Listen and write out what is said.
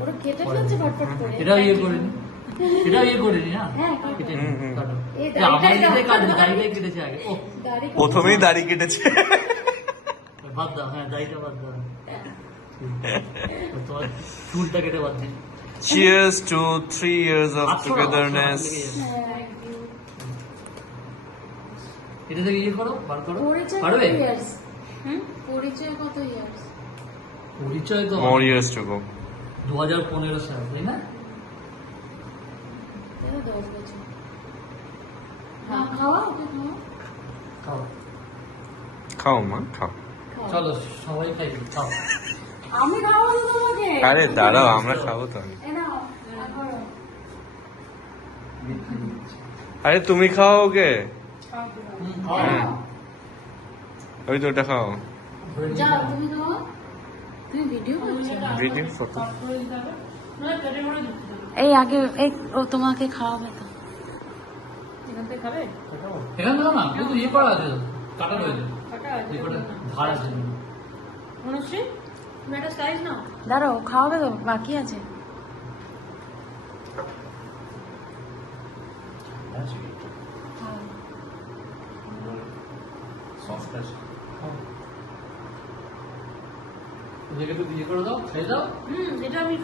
ওরা কেটে ফেলছে ফটফট করে। এটাও ইয়ে করিনি, এটাও ইয়ে করিনি না। হ্যাঁ, কেটে নি, কাটো। এই আমার দাড়িটাই নিজে কাটবে, কাটবে। দাড়িটাই কেটেছে আগে। ও দাড়ি প্রথমেই দাড়ি কেটেছে। বাদ দাও, হ্যাঁ দাড়িটা বাদ দাও। তোমার চুলটা কেটে বাদ দিন। Cheers to 3 years of togetherness. এটা থেকে ইয়ে করো, বার করো। পরিচয় পারবে? কত ইয়ার্স? পরিচয় কত ইয়ার্স? পরিচয় তো More years to go. 2015 সাল, তাই না? 10 বছর। হ্যাঁ, খাওয়া ওকে খাওয়া। খাও। খাও মা, খাও। চলো সবাই খাই, খাও। আমি খাওয়াবো তোমাকে। আরে দাঁড়াও, আমরা খাবো তো। এই নাও, করো। আরে তুমি খাও ওকে। খাও। হ্যাঁ। ওই তো ওটা খাও। যাও তুমি খাও। তুমি ভিডিও করছো? Video photo. এই আগে এই ও তোমাকে খাওয়াবে তো। এখান থেকে দাও না, কিন্তু ইয়ে করা আছে, কাটা রয়েছে। ইয়ে করে ধার আছে। দাঁড়াও, খাওয়াবে তো, বাকি আছে। সফট আছে। ওদেরকে একটু ইয়ে করে দাও, খেয়ে দাও। এটা আমি